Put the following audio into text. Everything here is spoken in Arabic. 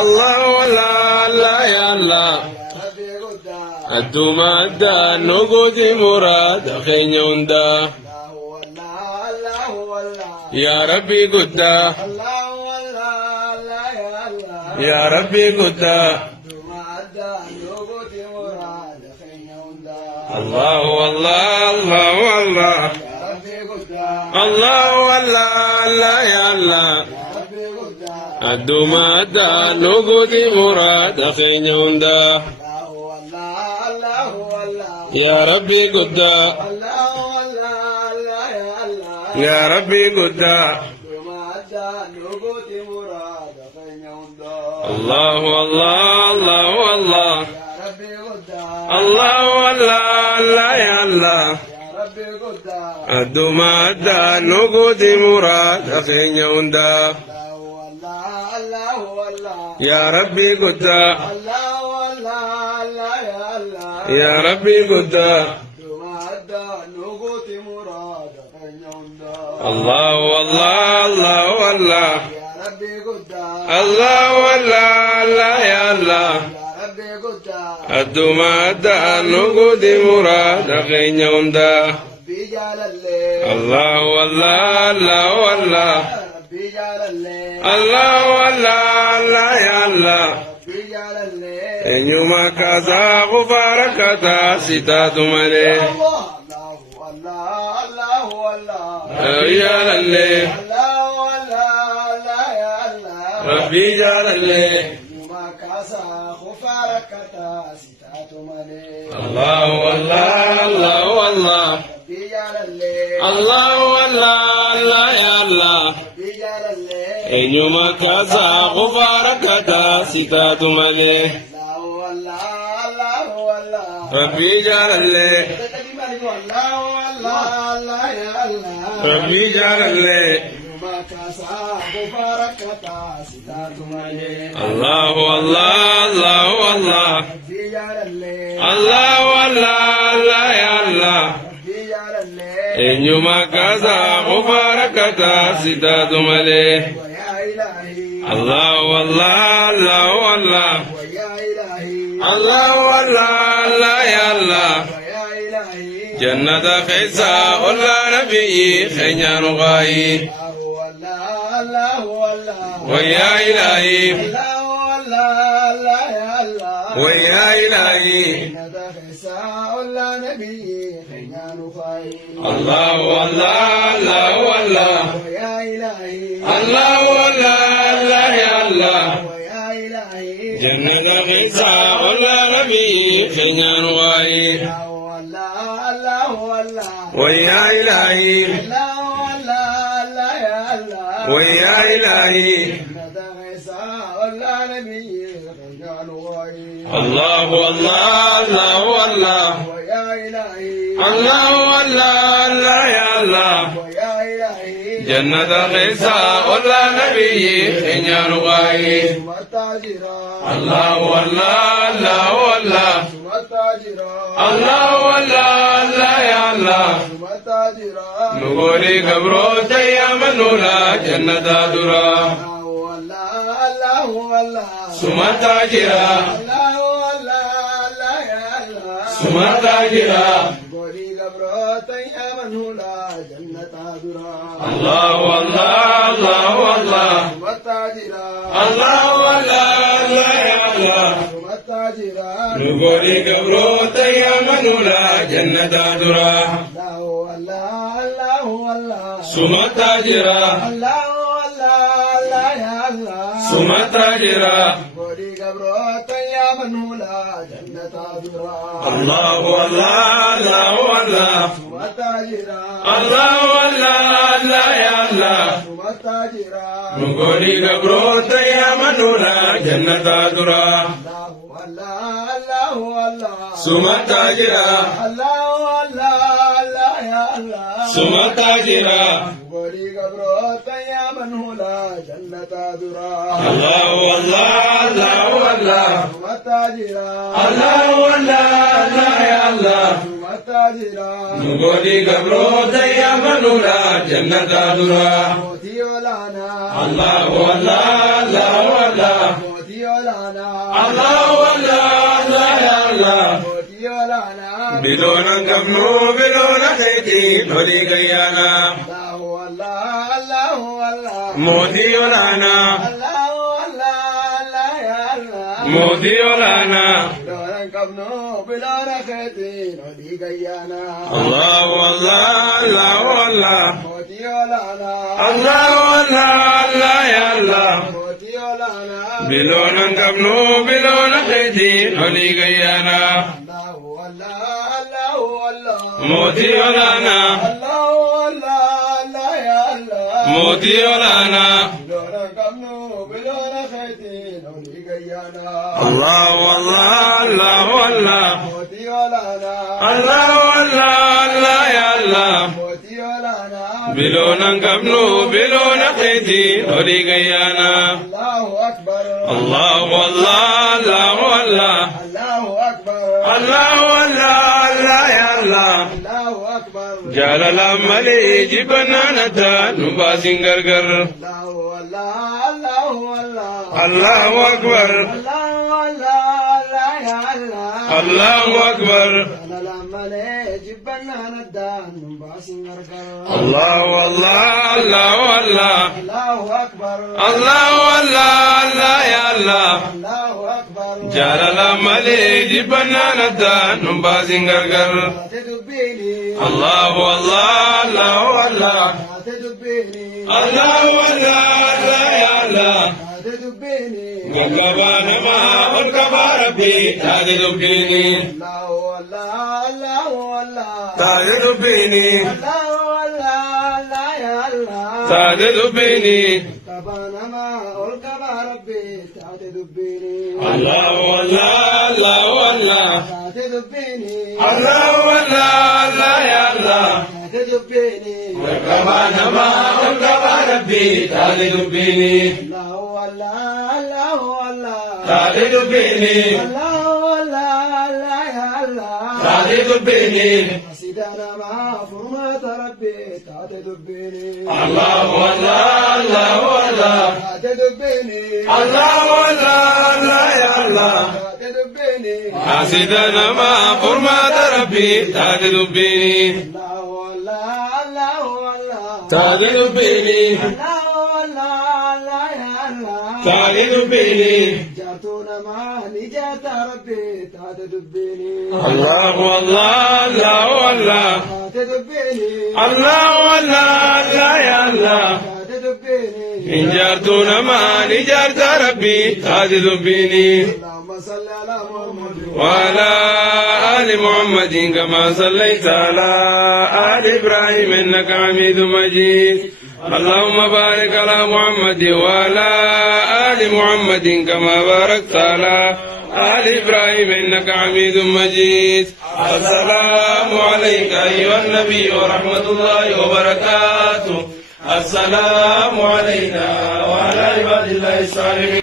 الله ولا لا يا الله الدوما دا نقود مراد خين يوندا يا ربي قدا يا ربي قدا الله والله الله والله الله والله لا يا الله الدوما دا نقود مراد خين يوندا يا ربي قدا يا ربي قدا الله والله الله والله الله والله لا يا الله الدوما دا نقود مراد أخين يوندا يا ربي قدا يا ربي قدا الله والله الله والله الله والله لا يا الله الدوما دا نقود مراد أخين يوندا الله والله الله والله الله والله لا يا الله إنما كذا غفارك ستات ملي يا الله ربي جعل الله الله والله الله والله الله والله لا يا الله إنما كذا غفارك ستات ملي ربي جعل الله ربي جعل الله الله والله الله والله الله والله لا يا الله إنما كذا غفارك ستات ملي الله والله الله والله الله والله لا يا الله جنة خيسا ولا نبي خيان غاي ويا إلهي ويا إلهي الله والله الله والله الله والله لا يا الله جنة خيسا ولا نبي خيان غاي ويا إلهي ويا إلهي الله والله الله والله الله والله لا يا الله جنة خيسا ولا نبي خيان غاي الله والله الله والله الله والله لا يا الله نقولي قبروت يا منولا جنة درا سمتاجرا سمتاجرا الله والله الله والله الله والله لا يا الله نقولي قبروت يا منولا جنة درا سمتاجرا سمتاجرا الله والله الله والله الله والله لا يا الله نقولي قبروت يا منولا جنة درا سمتاجرا سمتاجرا الله والله الله والله الله والله لا يا الله نقولي قبروت يا منولا جنة درا الله والله الله والله الله والله الله يا الله موتي ولانا بدون كمنو بدون خيتي نولي قيانا الله والله الله والله موتي ولانا الله والله الله يا الله موتي ولانا بدون كبنو بدون خيتين ودي قيانا الله والله الله والله موتي ولانا الله والله الله يا الله موتي ولانا بدون كمنو بدون خيتي نولي قيانا الله والله الله والله موتي ولانا الله والله الله يا الله موتي ولانا بدون كبنو بدون خيتين ودي قيانا الله والله الله والله موتي ولانا الله والله الله يا الله موتي ولانا بدون كمنو بدون خيتي نولي قيانا الله أكبر الله والله الله والله الله أكبر الله والله الله يا الله الله أكبر جال الأملي جبنا نتا نباسين غرغر الله والله الله والله الله أكبر الله والله الله يا الله الله أكبر أنا لما جبنا ندان نباسين غرغر الله والله الله والله الله أكبر الله والله الله يا الله الله أكبر جال الأملي جبنا نتا نباسين غرغر لا تدبيني الله والله الله والله لا تدبيني الله والله الله يا الله لا تدبيني والكبان ما والكبا ربي تاجد بيني الله والله الله والله تاجد بيني الله والله الله يا الله تاجد بيني كبانا ما والكبا ربي تعتدبيني الله والله الله والله تعتدبيني الله والله الله يا الله تعتدبيني والكبان ما والكبا ربي تاجد بيني الله والله الله والله تاجد بيني الله والله الله يا الله تاجد بيني سيدنا ما فرمات ربي تعتدبيني الله والله الله والله تعتدبيني الله والله الله يا الله تعتدبيني حاسدنا ما فرمات ربي تاجد بيني الله والله الله والله تاجد بيني الله والله الله يا الله تاجد بيني جاتونا ما نجات ربي تعتدبيني الله والله الله والله تعتدبيني الله والله الله يا الله تعتدبيني إن جرتنا ما نجرت ربي تاجد بيني اللهم صل على محمد وعلى آل محمد كما صليت على آل إبراهيم إنك حميد مجيد اللهم بارك على محمد وعلى آل محمد كما باركت على آل إبراهيم إنك حميد مجيد السلام عليك أيها النبي ورحمة الله وبركاته السلام علينا وعلى عباد الله الصالحين